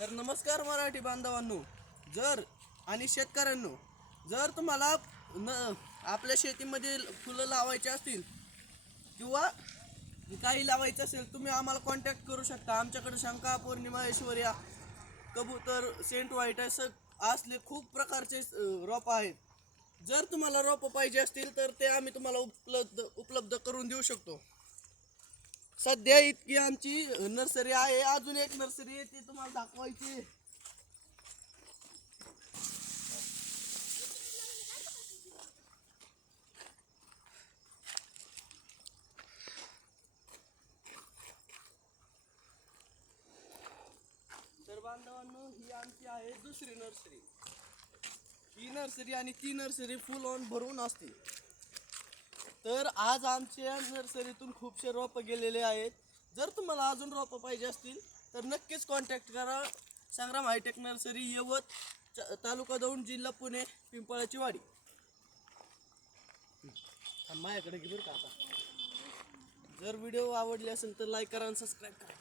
तर नमस्कार मराठी बांधवांनो, जर आणि शेतकऱ्यांनो, जर तुम्हाला आपल्या शेतीमध्ये फुलं लावायची असतील किंवा काही लावायचं असेल, तुम्ही आम्हाला कॉन्टॅक्ट करू शकता. आमच्याकडे शंका, पौर्णिमा, ऐश्वर्या, कबूतर, सेंट व्हाईट असले खूप प्रकारचे रोप आहेत. जर तुम्हाला रोप पाहिजे असतील तर ते आम्ही तुम्हाला उपलब्ध करून देऊ शकतो. सध्या इतकी आमची नर्सरी आहे. अजून एक नर्सरी आहे ती तुम्हाला दाखवायची. तर बांधवांनो, ही आमची आहे दुसरी नर्सरी. ही नर्सरी आणि ती नर्सरी फुल ऑन भरून असते. तर आज आमच्या नर्सरीतून खूपसे रोप गेलेले आहेत. जर तुम्हाला अजून रोप पाहिजे असतील तर नक्कीच कॉन्टॅक्ट करा. संग्राम हायटेक नर्सरी, यवत, तालुका दौंड, जिल्हा पुणे, पिंपळाची वाडी. माझ्याकडे घे बरं का आता. जर व्हिडिओ आवडले असेल तर लाईक करा आणि सबस्क्राईब करा.